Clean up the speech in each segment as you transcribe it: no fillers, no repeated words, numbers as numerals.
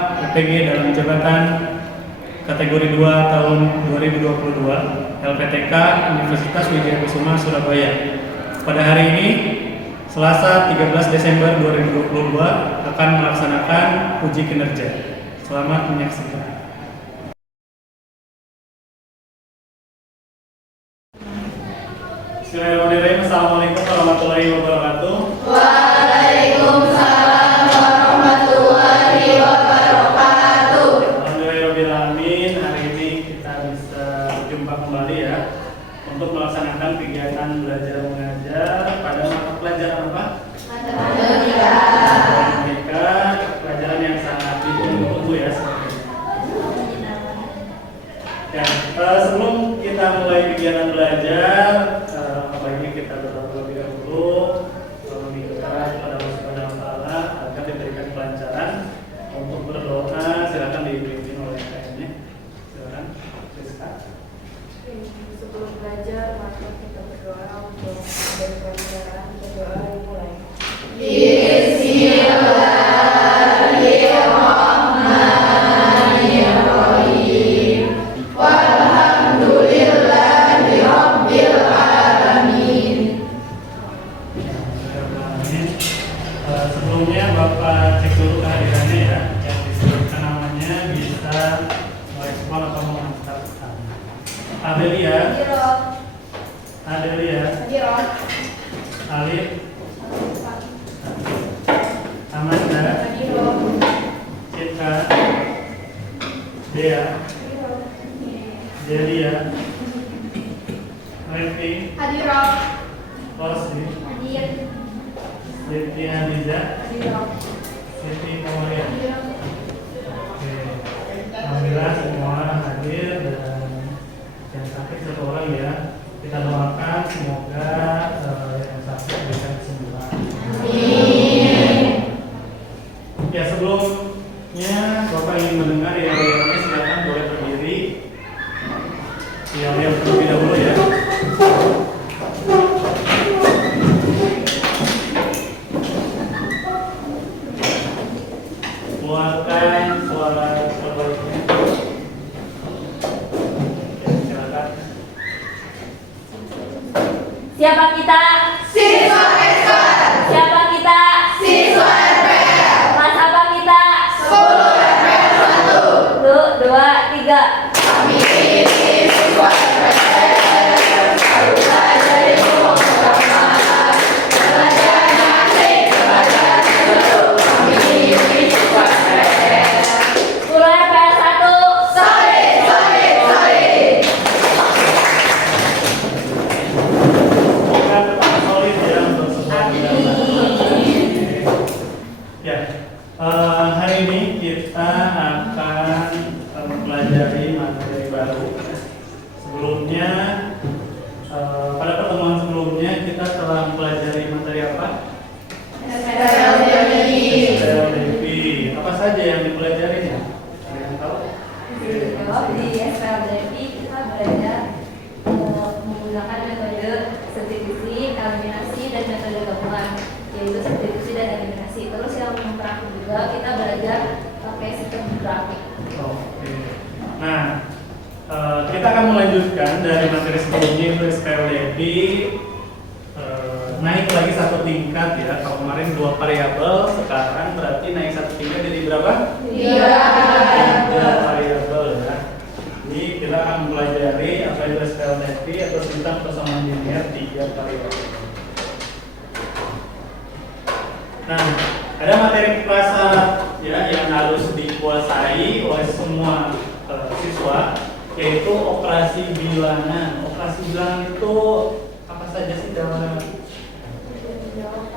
PPG dalam jabatan kategori 2 tahun 2022 LPTK Universitas Widyasukma Surabaya. Pada hari ini, Selasa 13 Desember 2022 akan melaksanakan uji kinerja. Selamat menyaksikan. Bismillahirrahmanirrahim. Assalamualaikum warahmatullahi wabarakatuh. Waalaikumsalam warahmatullahi wabarakatuh. Alhamdulillahirrahmanirrahim. Hari ini kita bisa berjumpa kembali ya untuk melaksanakan kegiatan belajar mengajar pada mata pelajaran apa? Matematika, pelajaran yang sangat ditunggu-tunggu ya. Ya, sebelum kita mulai kegiatan belajar, baiknya kita berdoa terlebih dahulu meminta kepada Allah Subhanahu wa taala agar diberikan kelancaran untuk berdoa. Silakan dipimpin oleh KM-nya. Silakan, Rizka. Sebelum belajar, maka kita berdoa untuk memberi pelajaran. Berdoa dimulai. Bismillahirrahmanirrahim. Walhamdulillahirabbil alamin. Sebelumnya Bapak cek dulu kehadirannya ya, yang disebutkan namanya bisa merespon atau mengangkat tangan. Adelia, Alif, Amanda, Citra, Dea, Delia, Revi, Rosli, Siti Hadiza, Siti Komaria. Oke, alhamdulillah semua hadir dan yang sakit satu orang ya. Kita doakan semoga yang sakit diberikan kesembuhan. Ya, sebelumnya Bapak ingin mendengar yang silakan boleh berdiri. Yang terlebih dahulu ya. Keluarkan suara terbaiknya. Silakan. Siapa kita? Siswa expert. Siapa kita? Siswa RPR. Kelas apa kita? 10 RPR 1. 1, 2, 3. Kami ini siswa RPR. Baru belajar ilmu pertama. Belajar asik, belajar seru. Kami ini siswa RPR. 10 RPR 1. Solid, solid, solid. Semoga tetap solid ya untuk semua ya. Hari ini kita akan mempelajari materi baru. Sebelumnya, pada pertemuan sebelumnya kita telah mempelajari materi apa? SPLDP. Apa saja yang dipelajarinya? Ada yang tahu? Di SPLDP kita belajar menggunakan metode substitusi, eliminasi, dan metode gabungan, yaitu substitusi dan eliminasi. Terus yang terakhir juga kita belajar pakai sistem grafik. Oke. Nah, kita akan melanjutkan dari materi sebelumnya itu SPLDP, naik lagi satu tingkat ya. Kalau kemarin 2 variabel, sekarang berarti naik satu tingkat jadi berapa? 3 variabel ya. Jadi kita akan mempelajari apa itu SPLDP atau sistem persamaan linear 3 variabel. Nah, ada materi prasyarat ya yang harus dikuasai oleh semua siswa, yaitu operasi bilangan. Operasi bilangan itu apa saja sih dalam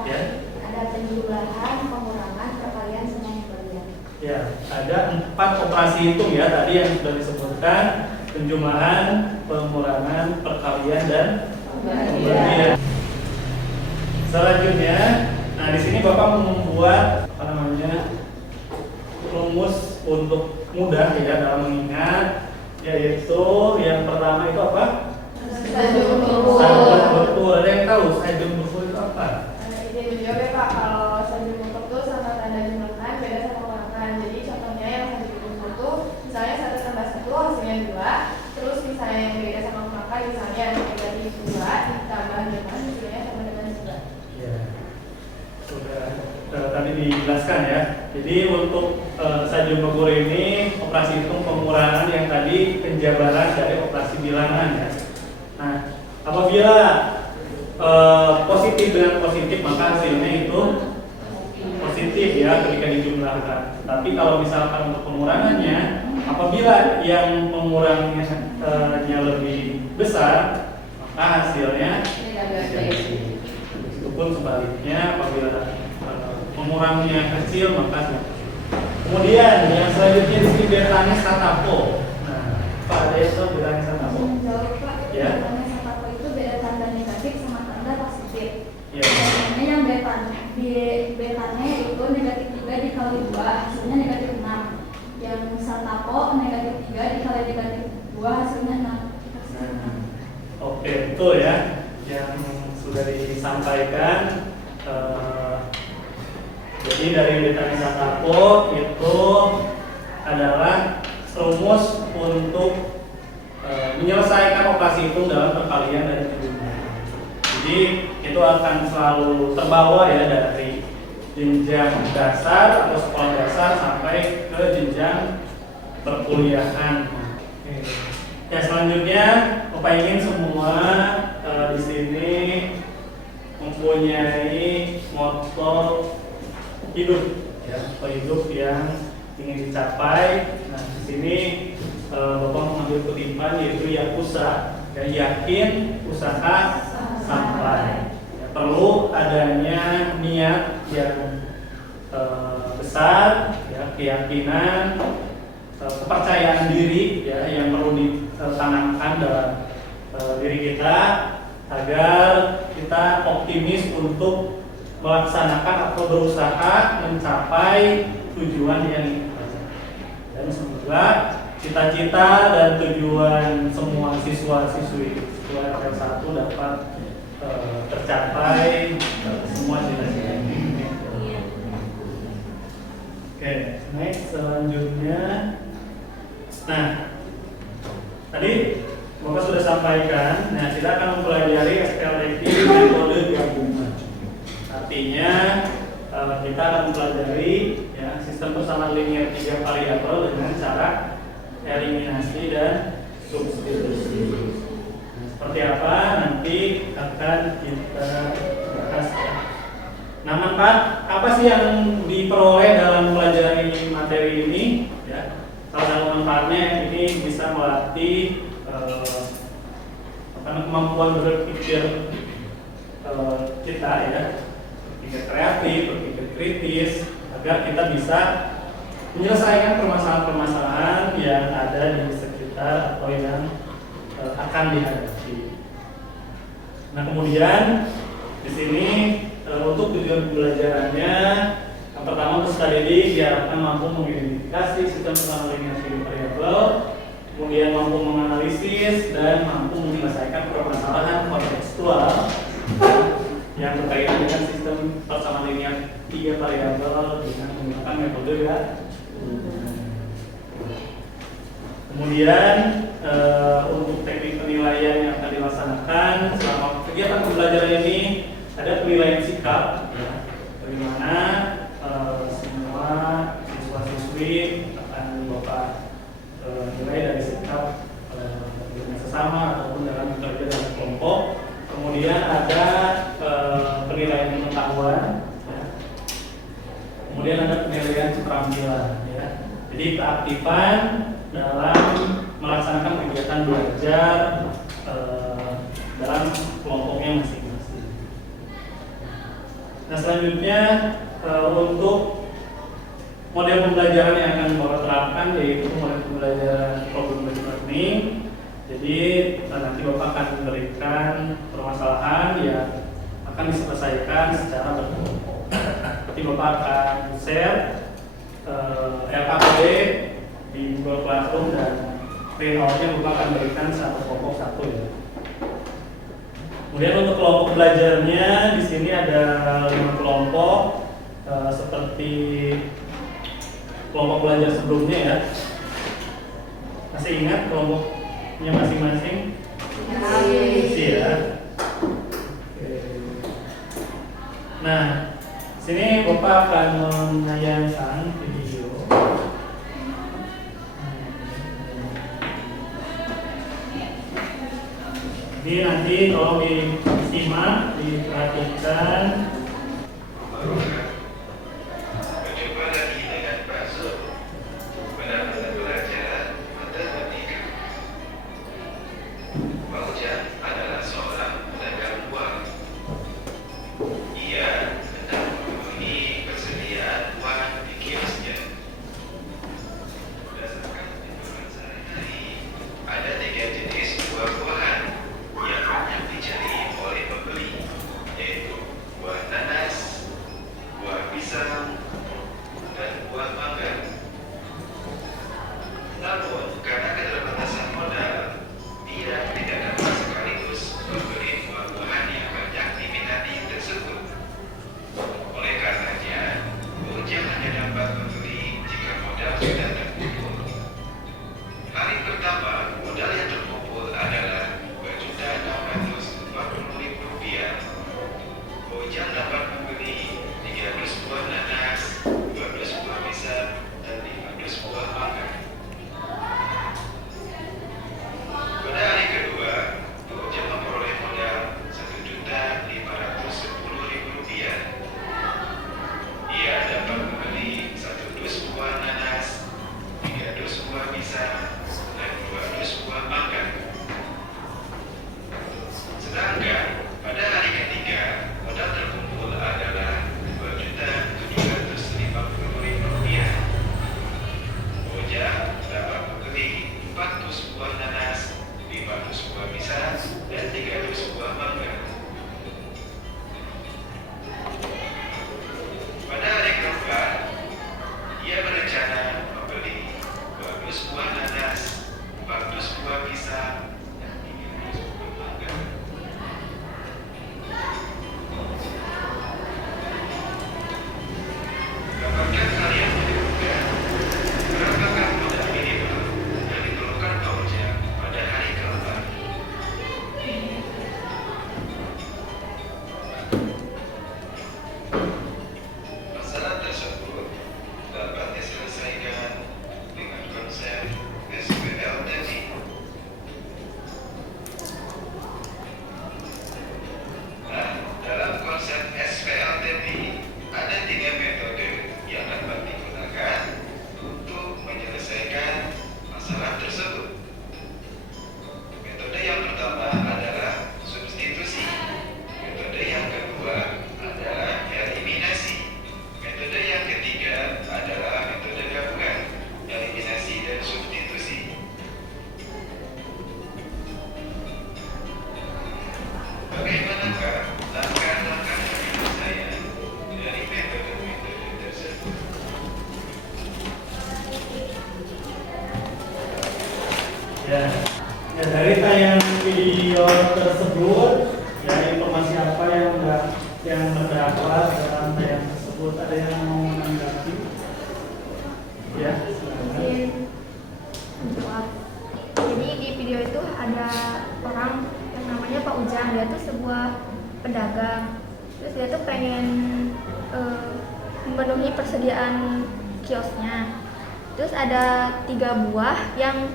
ya? Ada penjumlahan, pengurangan, perkalian, sama pembalian. Ya, ada 4 operasi hitung ya tadi yang sudah disebutkan: penjumlahan, pengurangan, perkalian, dan pembalian. Selanjutnya, nah di sini Bapak membuat rumus untuk mudah ya dalam mengingat, yaitu yang pertama itu apa? Sanjung Betul. Sanjung betul. Ada yang tahu sanjung betul itu apa? Ini jawabnya Pak, kalau sanjung betul itu sama tanda jumlahkan beda sama ulangan. Jadi contohnya yang nilai 2. Terus misalnya yang beda sama maka misalnya negatif 2 ditambah dengan nilainya sama dengan 2. Ya, sudah tadi dijelaskan ya. Jadi untuk Sajun Bogor ini operasi hitung pengurangan yang tadi penjabaran dari operasi bilangan ya. Nah, apabila positif dengan positif maka hasilnya itu positif ya ketika dijumlahkan. Tapi kalau misalkan untuk pengurangannya, apabila yang pengurangnya lebih besar maka hasilnya negatif. Pun sebaliknya apabila pengurangnya kecil maka kemudian yang selanjutnya di sini betanya satapo. Nah, Pak ada yang tahu betanya satapo? Jawab Pak. Ya. Betanya satapo itu beda tanda negatif sama tanda positif. Ya. Biasanya yang betanya itu negatif 3 dikali 2 hasilnya negatif 6. Yang satapo negatif 3 dikali negatif 2 hasilnya 6. Oke, betul ya. Yang sudah disampaikan jadi dari betanya satapo itu adalah rumus untuk menyelesaikan operasi hitung dalam perkalian dari jumlah. Jadi itu akan selalu terbawa ya dari jenjang dasar atau sekolah dasar sampai ke jenjang perkuliahan. Ya selanjutnya, Bapak ingin semua di sini mempunyai moto hidup, ya, hidup yang ingin dicapai. Nah di sini Bapak mengambil kutipan yaitu yakusa, ya, yakin usaha sampai. Ya, perlu adanya niat yang besar, ya, keyakinan, kepercayaan diri ya yang perlu ditanamkan dalam diri kita agar kita optimis untuk melaksanakan atau berusaha mencapai tujuan yang dan semoga cita-cita dan tujuan semua siswa-siswi S1 dapat tercapai semua cita-cita ini. Oke, next selanjutnya. Nah, tadi Bapak sudah sampaikan. Nah, kita akan mempelajari SPLDT metode gabungan. Artinya kita akan mempelajari ya, sistem persamaan linear 3 variabel dengan cara eliminasi dan substitusi. Nah, seperti apa nanti akan kita bahas. Nah, manfaat apa sih yang diperoleh dalam pelajaran ini, materi ini? Ya, salah satu manfaatnya ini bisa melatih kemampuan berpikir kita ya, berpikir kreatif, berpikir kritis, agar kita bisa menyelesaikan permasalahan-permasalahan yang ada di sekitar atau yang akan dihadapi. Nah kemudian di sini untuk tujuan pembelajarannya, yang pertama peserta didik diharapkan mampu mengidentifikasi sistem persamaan linear variabel, kemudian mampu menganalisis dan mampu menyelesaikan permasalahan kontekstual yang berkaitan dengan sistem persamaan linear 3 variabel dengan menggunakan metode ya. Kemudian untuk teknik penilaian yang akan dilaksanakan selama kegiatan pembelajaran ini ada penilaian sikap, ya, bagaimana semua siswa-siswi akan Bapak nilai dari sikap dengan sesama ataupun dalam bekerja dalam kelompok. Kemudian ada penilaian pengetahuan, ya. Kemudian ada penilaian keterampilan, ya. Jadi keaktifan dalam melaksanakan kegiatan belajar dalam kelompoknya masing-masing. Nah selanjutnya untuk model pembelajaran yang akan Bapak terapkan yaitu model pembelajaran problem based learning. Jadi nanti Bapak akan memberikan permasalahan yang akan diselesaikan secara berkelompok. Nanti Bapak akan share LKPD di Google Classroom dan print-out-nya Bapak akan berikan satu kelompok satu ya. Kemudian untuk kelompok belajarnya di sini ada 5 kelompok seperti kelompok belajar sebelumnya ya. Masih ingat kelompoknya masing-masing? Masih ya. Oke. Nah, sini Bapak akan menayangkan video. Ini nanti tolong disimak, diperhatikan. Berjumpa lagi dengan Pak Zul pada mata pelajaran matematika. Pak Ujang adalah seorang pedagang uang. Ia hendak memenuhi persediaan uang di kiosnya. Berdasarkan perhitungan sehari-hari, ada 3 jenis buah-buahan yang banyak dicari oleh pembeli, yaitu buah nanas, buah pisang, dan buah mangga. Namun, karena keterbatasan modal, dia tidak dapat sekaligus membeli buah-buahan yang banyak diminati tersebut. Oleh karenanya, Ujang hanya dapat membeli jika modal sudah terkumpul. Hari pertama, modal yang terkumpul adalah Rp2.640.000. Ujang dapat membeli 3 dus buah nanas, 2 dus buah pisang, dan 5 dus buah mangga. Pada hari kedua, Ujang memperoleh modal Rp1.510.000. Ia dapat membeli 1 dus buah nanas, 3 dus buah pisang, dan 2 dus buah mangga. Sedangkan pada hari ketiga, modal terkumpul adalah Rp2.750.000. Ujang dapat membeli 4 dus buah nanas, 5 dus buah pisang, dan 3 dus buah mangga. Pada hari keempat, ia berencana membeli 2 dus buah nanas, 4 dus buah pisang, dan 3 dus buah mangga. Dapatkah kalian menemukan berapakah modal minimal yang diperlukan Pak Ujang pada hari keempat? Masalah tersebut dapat diselesaikan dengan konsep SPL tadi. Nah, dalam konsep SPL tadi ada 3 metode yang dapat digunakan untuk menyelesaikan masalah tersebut. Metode yang pertama adalah substitusi. Metode yang kedua adalah eliminasi. Metode yang ketiga adalah metode gabungan, eliminasi dan substitusi. Bagaimanakah langkah-langkah penyelesaian dari metode-metode tersebut? Ya, dari tayangan video tersebut, ya informasi apa yang terdapat dalam tayangan tersebut, ada yang mau menanggapi? Ya, silakan. Mungkin buat jadi di video itu ada orang yang namanya Pak Ujang, dia tuh sebuah pedagang. Terus dia tuh pengen memenuhi persediaan kiosnya. Terus ada 3 buah yang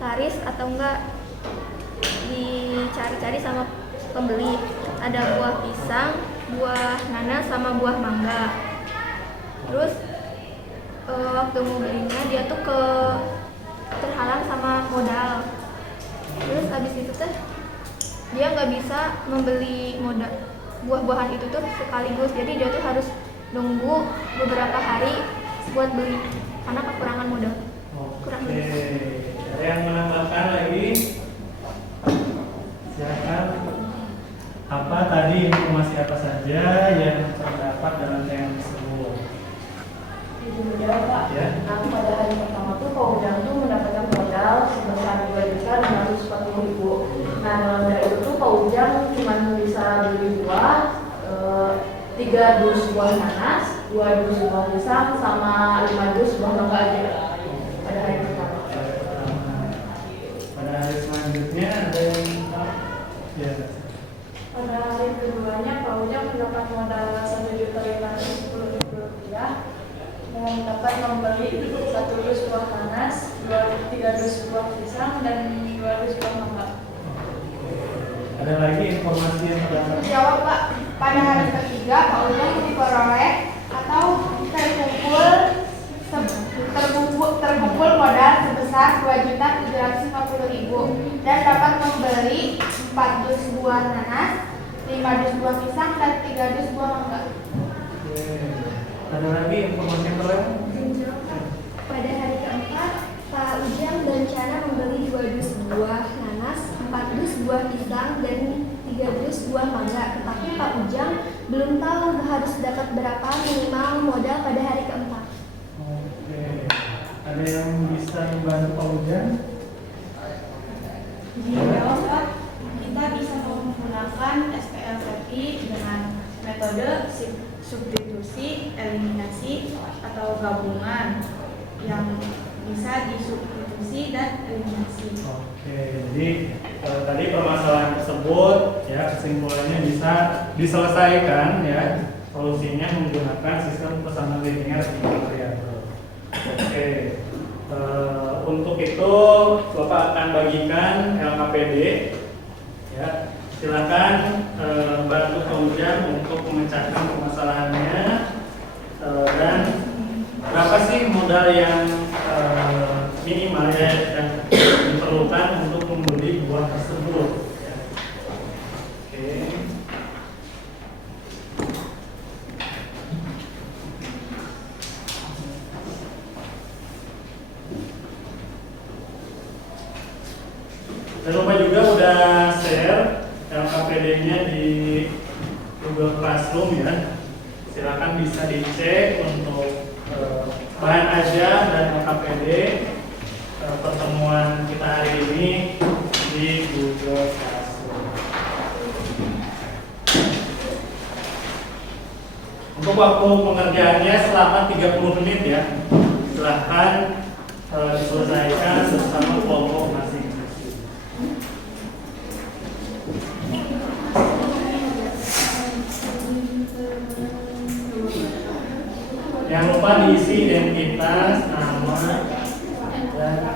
laris atau enggak dicari-cari sama pembeli. Ada buah pisang, buah nanas, sama buah mangga. Terus waktu mau belinya dia tuh terhalang sama modal. Terus habis itu tuh dia nggak bisa membeli modal buah-buahan itu tuh sekaligus. Jadi dia tuh harus nunggu beberapa hari buat beli karena kekurangan modal. Kurang Oke, lebih. ada yang menambahkan lagi? Silakan. Apa tadi informasi apa saja yang terdapat dalam tayangan tersebut? Izin menjawab Pak. Ya. Nah, pada hari pertama tuh Pak Ujang tuh mendapatkan modal sebesar Rp2.540.000. Nah, dalam dari itu tuh Pak Ujang cuma bisa beli buah, 3 dus buah nanas, 2 dus buah pisang, sama 5 dus buah mangga aja pada hari pertama. dus buah nanas, 3 dus buah pisang, dan 2 dus buah mangga. Ada lagi informasi yang terdapat? Jawab Pak, pada hari ketiga Pak Ujang diperoleh atau terkumpul modal sebesar 2.750.000 dan dapat membeli 4 dus buah nanas, 5 dus buah pisang, dan 3 dus buah mangga. Oke. Ada lagi informasi yang terdapat? Pada hari keempat, Pak Ujang berencana membeli 2 dus buah nanas, 4 dus buah pisang, dan 3 dus buah mangga. Tetapi Pak Ujang belum tahu harus dapat berapa minimal modal pada hari keempat. Oke. Ada yang bisa membantu Pak Ujang? Dijawab Pak, kita bisa menggunakan SPLTP dengan metode substitusi, eliminasi, atau gabungan yang bisa disubstitusi dan eliminasi. Oke, jadi tadi permasalahan tersebut ya kesimpulannya bisa diselesaikan ya solusinya menggunakan sistem pesanan linear variabel. Oke, untuk itu Bapak akan bagikan LKPD ya. Silakan bantu Pak Ujang untuk memecahkan permasalahannya dan berapa sih modal yang minimal ya yang diperlukan untuk membeli buah tersebut ya. Oke. Jangan lupa juga udah share LKPD-nya di Google Classroom ya. Silakan bisa dicek untuk bahan ajar dan LKPD pertemuan kita hari ini di Google Classroom. Untuk waktu pengerjaannya selama 30 menit ya. Silahkan diselesaikan bersama kelompok masing-masing. Jangan lupa diisi identitas, nama, dan kelas.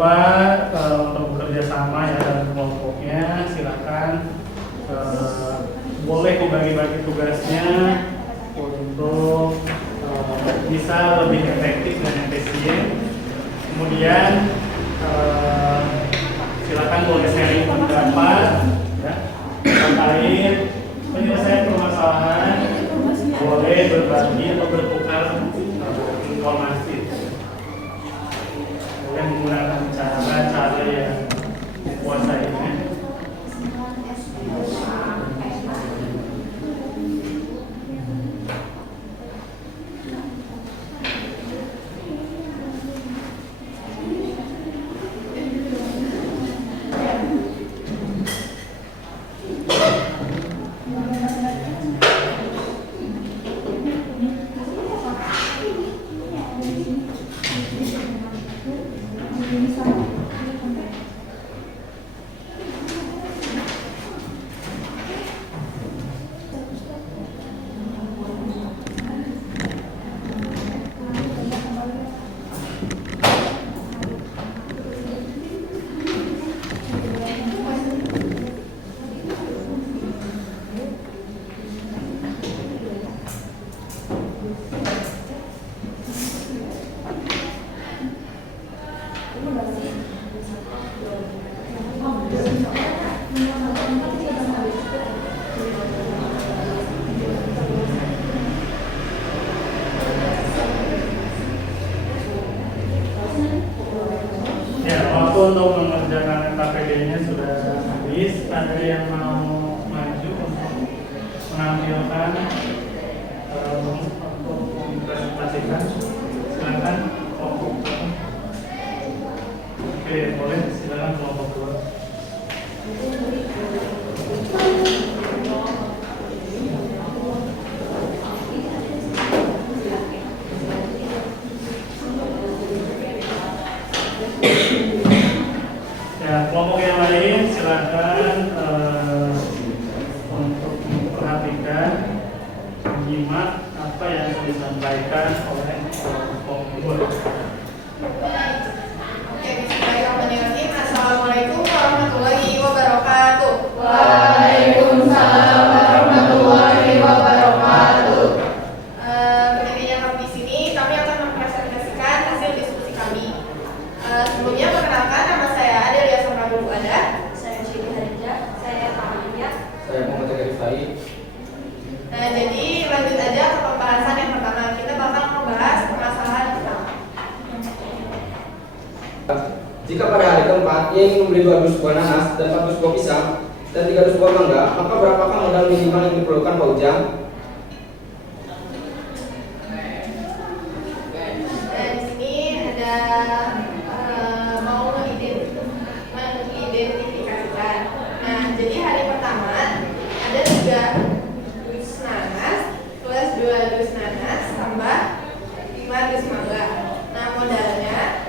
lupa untuk bekerja sama ya dalam kelompoknya. Silakan boleh dibagi-bagi tugasnya untuk bisa lebih efektif dan efisien. Kemudian silakan boleh sharing pendapat ya, terkait penyelesaian permasalahan, boleh berbagi atau bertukar informasi, boleh menggunakan cara yang dikuasainya. Untuk mengerjakan KPD-nya sudah habis. Ada yang mau maju untuk menampilkan untuk mempresentasikan? Silakan kelompok. Oke, boleh silakan kelompok 2. Kelompok yang lain silakan untuk memperhatikan, menyimak apa yang disampaikan oleh kelompok 2. Oke, bismillahirrahmanirrahim. Assalamualaikum warahmatullahi wabarakatuh. Waalaikumsalam warahmatullahi wabarakatuh. Berdirinya kami di sini, kami akan mempresentasikan hasil diskusi kami. Sebelumnya perkenalkan, nama saya Adelia Samradul Ada. Saya Siti Harija, saya Tamiya. Saya Muhammad Rifai. Nah, jadi lanjut aja ke pembahasan yang pertama. Kita bakal membahas permasalahan pertama. Jika pada hari keempat ia ingin membeli 2 dus buah nanas dan 4 dus buah pisang dan 3 dus buah mangga, maka berapakah modal minimal yang diperlukan Pak Ujang? Nah, di sini ada mau mengidentifikasikan. Nah, jadi hari pertama ada 3 dus nanas plus 2 dus nanas tambah 5 dus mangga. Nah, modalnya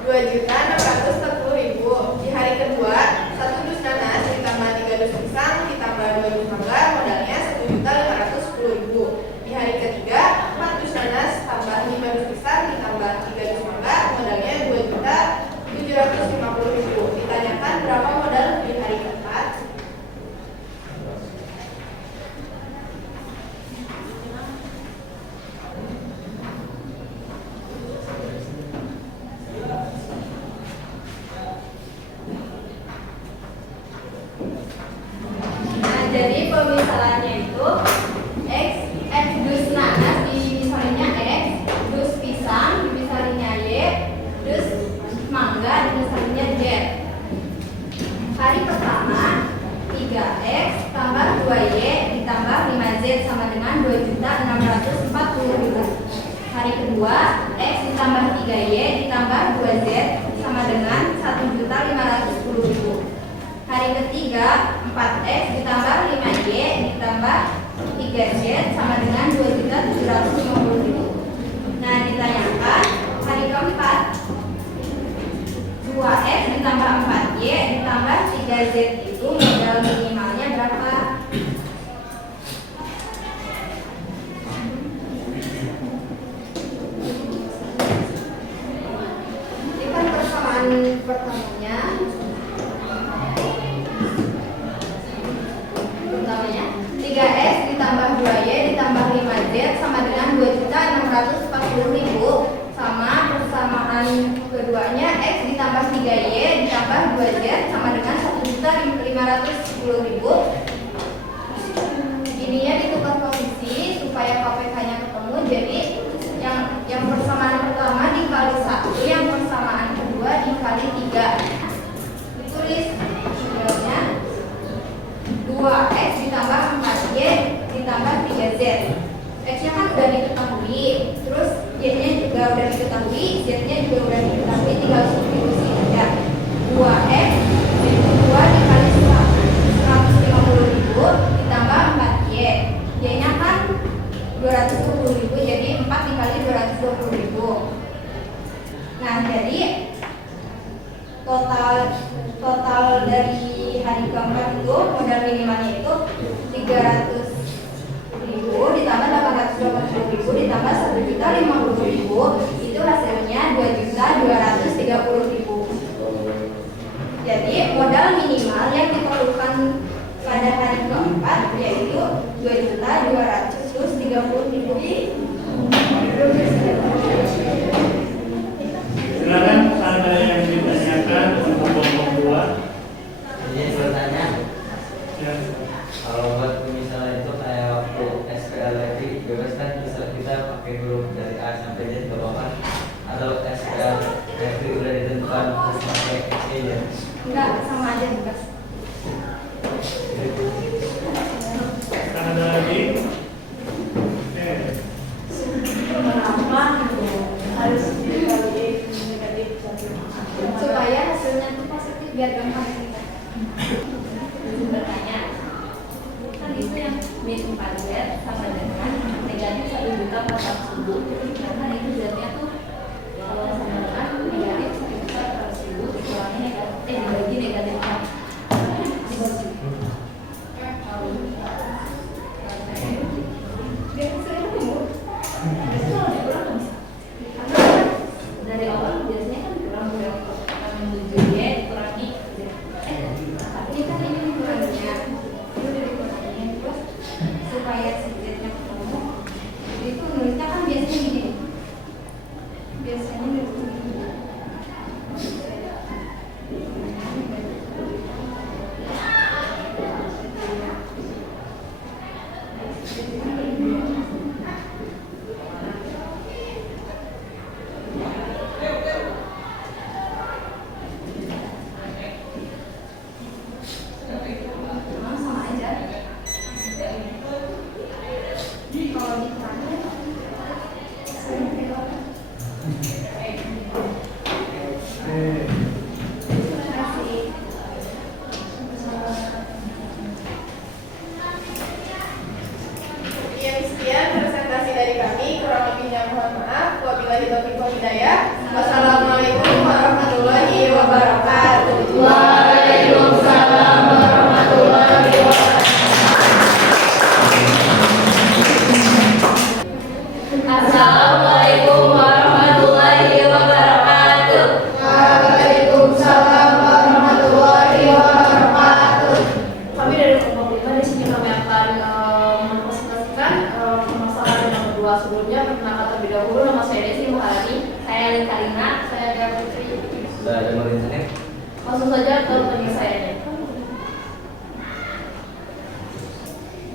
2.640.000. Di hari kedua 1 dus nanas ditambah 3 dus pisang ditambah 2 dus mangga, modalnya 1.510.000. Di hari ketiga 4 dus nanas tambah 5 dus pisang ditambah 3 dus mangga, modalnya 2.750.000. Ditanyakan berapa modal di hari keempat? Nah, jadi pemisalannya itu X dus nanas dimisalinnya X, dus pisang dimisalinnya Y, dus mangga dimisalinnya Z. Hari pertama 3X tambah 2Y ditambah 5Z sama dengan 2.640.000. Hari kedua X ditambah 3Y ditambah 2Z sama dengan 1.510.000. Hari ketiga 4X ditambah 5Y ditambah 3Z sama dengan 2.750.000. Nah, ditanyakan hari keempat 2X ditambah 4Y ditambah 3Z itu modal minimalnya berapa? Ini kan persamaan 540.000 sama persamaan keduanya X ditambah 3Y ditambah 2Z sama dengan 1.510.000. Ininya ditukar posisi supaya KPK-nya ketemu. Jadi yang persamaan pertama dikali 1, yang persamaan kedua dikali 3. Ditulis hasilnya 2X ditambah 4Y ditambah 3Z. X-nya kan udah diketahui, terus Y-nya juga udah diketahui, Z-nya juga udah diketahui, tinggal substitusi aja. 2X itu 2 dikali 150.000 ditambah 4Y. Y-nya kan 220.000, jadi 4 dikali 220.000. Nah, jadi total dari hari keempat itu modal minimalnya itu 300.000 ditambah 820.000 ditambah 1.050.000, itu hasilnya 2.230.000. Jadi modal minimal yang diperlukan pada hari keempat yaitu 2.230.000. Silakan ada yang ditanyakan untuk kelompok 2. Jadi bertanya, Ya. kalau buat misalnya itu kayak waktu SPL lagi bebas kan, bisa kita pakai huruf dari A sampai Z ke bawah, atau SPL lagi udah ditentukan terus pakai X aja. Enggak, sama aja bebas. Ada lagi? Oke. Kenapa harus dikali negatif 1? Supaya hasilnya tuh positif biar gampang kita. Bertanya, kan itu yang min 4Z sama dengan negatif 1.400.000. Karena itu Z-nya tuh kalau sama dengan negatif 1.400.000 dikurangi negatif, dibagi negatif 4. Dari awal biasanya kan kurang berapa? 7Y dikurangi Z. Tapi kan ini dikuranginya, itu udah dikurangi terus supaya si Z-nya ketemu. Itu nulisnya kan biasanya gini. Biasanya nulisnya gini. Sama aja. Kalau dikurangi Sekian presentasi dari kami, kurang lebihnya mohon maaf. Wabillahi taufiq wal hidayah. Wassalamualaikum warahmatullahi wabarakatuh. Waalaikumsalam warahmatullahi wabarakatuh. Assalamualaikum warahmatullahi wabarakatuh. Waalaikumsalam warahmatullahi wabarakatuh. Kami dari kelompok 5 di sini kami akan mempresentasikan permasalahan yang kedua. Sebelumnya perkenalkan terlebih dahulu, nama saya Desi Maharani. Saya Karina. Saya Dea Putri. Sudah ada internet? Langsung saja ke penyelesaiannya.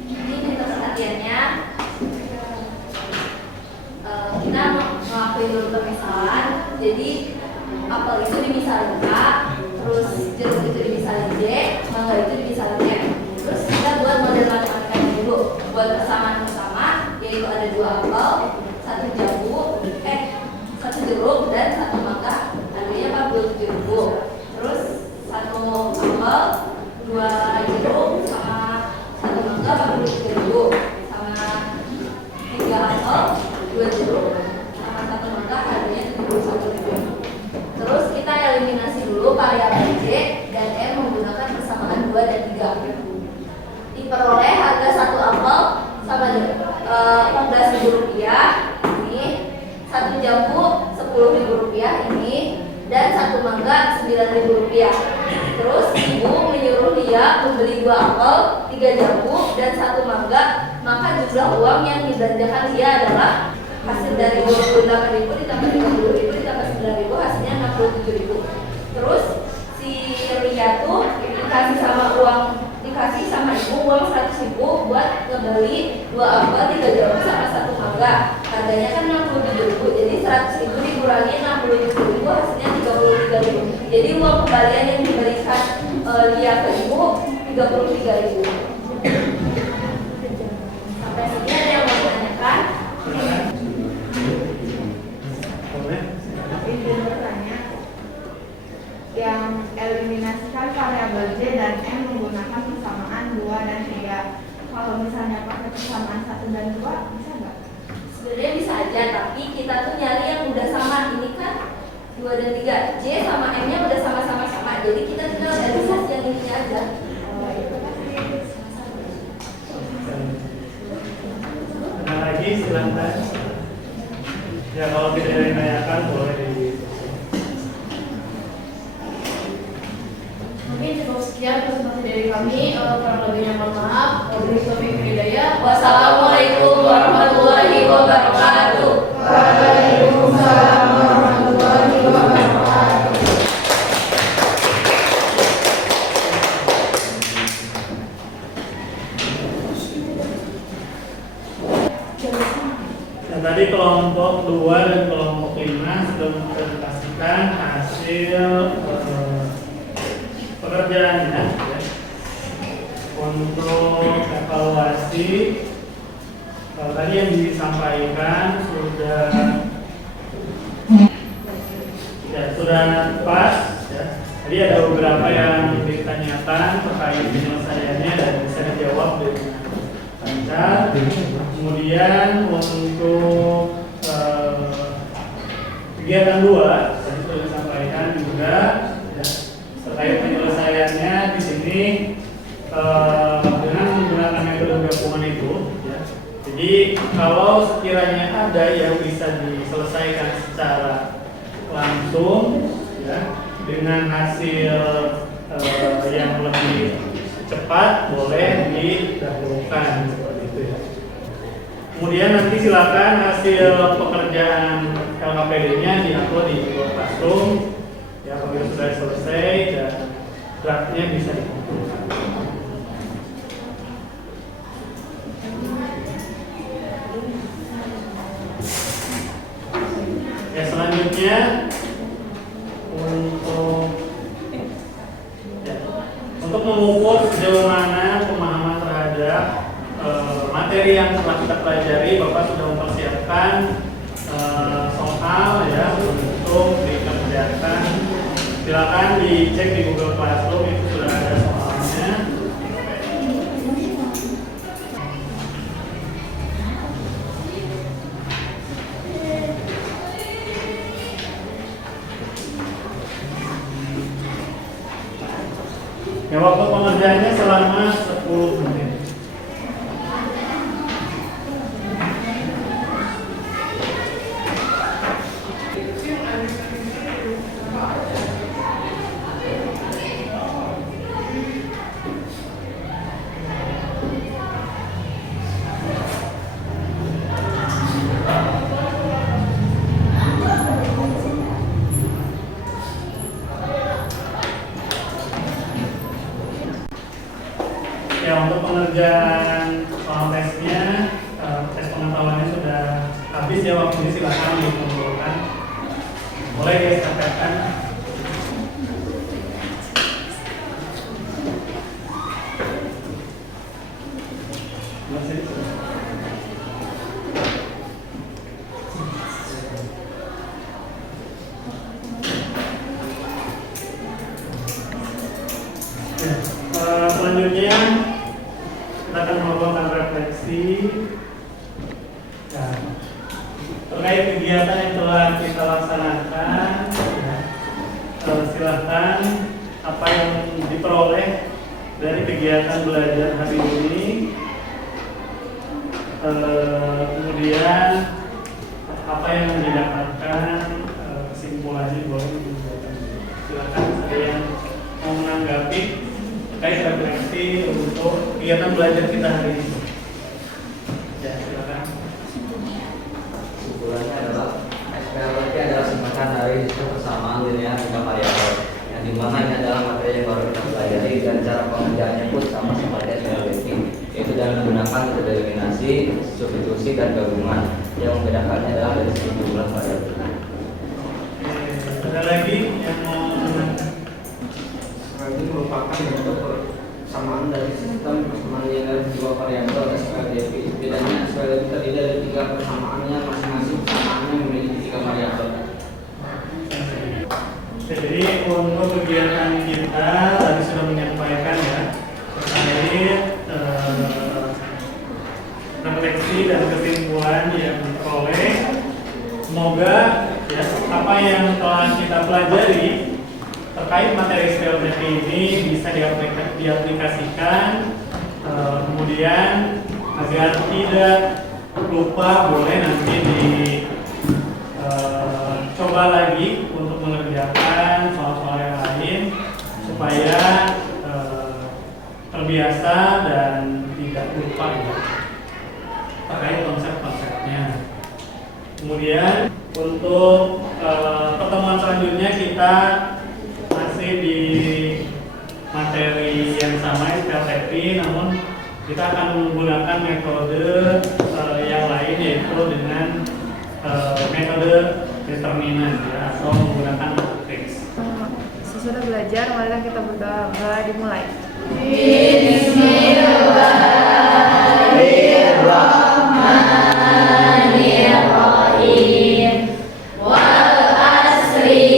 Ini untuk perhatiannya kita mengakui dulu permisalan. Jadi apel itu dimisalin A, terus jeruk itu dimisalin J, mangga itu dimisalin M. Terus kita buat model matematikanya dulu. Buat persamaan bersama, yaitu ada 2 apel, 1 jeruk dan 1 mangga. Harganya 47.000. Terus 1 apel, 2 jeruk sama 1 mangga 47.000. Sama 3 apel, 2 jeruk sama 1 mangga harganya 71.000. Terus kita eliminasi dulu variabel J dan M menggunakan persamaan 2 dan 3. Diperoleh harga 1 apel sama 14.000 rupiah ini, 1 jambu 10.000 rupiah ini, dan 1 mangga 9.000 rupiah. Terus ibu menyuruh dia membeli 2 apel, 3 jambu, dan 1 mangga, maka jumlah uang yang dibelanjakan dia adalah hasil dari 28.000 ditambah 30.000 ditambah 9.000 hasilnya 67.000. Terus si Lia tuh dikasih sama ibu uang 100.000 buat ngebeli 2 apel, 3 jambu sama 1 mangga. Harganya kan 67.000, jadi 100.000 dikurangi 67.000 hasilnya 33.000. Jadi uang kembalian yang diberikan Lia ke ibu 33.000. Sampai sini ada yang mau ditanyakan? Izin bertanya, yang eliminasikan variabel J dan M menggunakan persamaan 2 dan 3. Kalau misalnya pakai persamaan 1 dan 2, bisa nggak? Sebenarnya bisa aja, tapi kita tuh nyari yang udah sama. Ini kan 2 dan 3, J sama M nya udah sama-sama sama, jadi kita tinggal realisasi yang ini aja. Ada lagi silakan. Ya kalau tidak ditanyakan boleh di. Mungkin cukup sekian presentasi dari kami. Kurang lebihnya mohon maaf. Wabillahi taufiq wal hidayah. Wassalamualaikum warahmatullahi wabarakatuh. Waalaikumsalam warahmatullahi wabarakatuh. Nah, tadi kelompok 2 dan kelompok 5 sudah mempresentasikan hasil pekerjaannya ya. Untuk evaluasi tadi yang disampaikan sudah pas ya. Tadi ada beberapa yang ditanyakan terkait penyelesaiannya dan bisa dijawab dengan lancar. Kemudian untuk kegiatan 2 tadi sudah disampaikan juga ya, terkait penyelesaiannya di sini dengan menggunakan metode gabungan itu ya. Jadi kalau sekiranya ada yang bisa diselesaikan secara langsung ya, dengan hasil yang lebih cepat boleh didahulukan seperti itu ya. Kemudian nanti silakan hasil pekerjaan LKPD-nya diupload di Google Classroom ya, apabila sudah selesai dan draftnya bisa dikumpulkan. Ya, selanjutnya untuk mengukur sejauh mana pemahaman terhadap materi yang telah kita pelajari, Bapak sudah mempersiapkan soal ya untuk dikerjakan. Silakan dicek di Google Classroom, itu sudah ada soalnya. Ya, waktu pengerjaannya selama 10 menit. Ya, untuk pengerjaan soal tesnya, tes pengetahuannya sudah habis ya, waktunya silakan dikumpulkan. Boleh ya, sampaikan. Selanjutnya kita akan melakukan refleksi ya, terkait kegiatan yang telah kita laksanakan ya. Silahkan apa yang diperoleh dari kegiatan belajar hari ini, kemudian apa yang didapatkan, kesimpulannya boleh dibuatkan. Silahkan ada yang mau menanggapi terkait refleksi untuk kegiatan belajar kita hari ini. Ya, silakan. metode eliminasi, substitusi, dan gabungan. Yang membedakannya adalah dari segi jumlah variabel. Ada lagi yang mau menambahkan? Ini merupakan bentuk persamaan dari sistem persamaan linear dua variabel SQLDB. Bedanya SQLDB terdiri dari 3 persamaan yang masing-masing persamaannya memiliki 3 variabel. Jadi untuk kegiatan kita tadi sudah menyampaikan ya terkait refleksi dan kesimpulan yang diperoleh. Semoga ya apa yang telah kita pelajari terkait materi SPLDP ini bisa diaplikasikan, kemudian agar tidak lupa boleh nanti coba lagi untuk mengerjakan soal-soal yang lain supaya terbiasa dan tidak lupa ya, terkait konsep-konsepnya. Kemudian untuk pertemuan selanjutnya kita masih di materi yang sama SPLDP, namun kita akan menggunakan metode yang lain, yaitu dengan metode determinan ya, atau menggunakan matriks. Sesudah belajar, mari kita berdoa. Dimulai. Bismillahirrahmanirrahim. Wal asri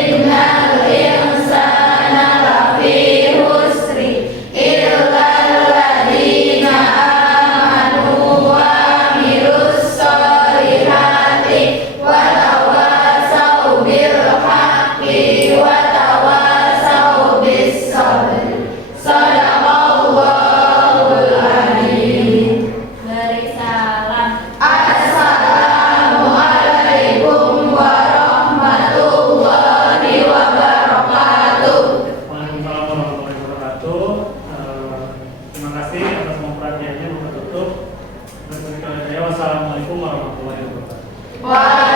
innal insana lafi husri illa alladziina amanu wa amilus sholihati wa tawassaw bil haqqi wa tawassaw bis sabr. Shadaqallahul adzim. Dari salam. Assalamualaikum warahmatullahi wabarakatuh. Waalaikumsalam warahmatullahi wabarakatuh. Terima kasih atas perhatiannya. Tutup. Wassalamualaikum warahmatullahi wabarakatuh.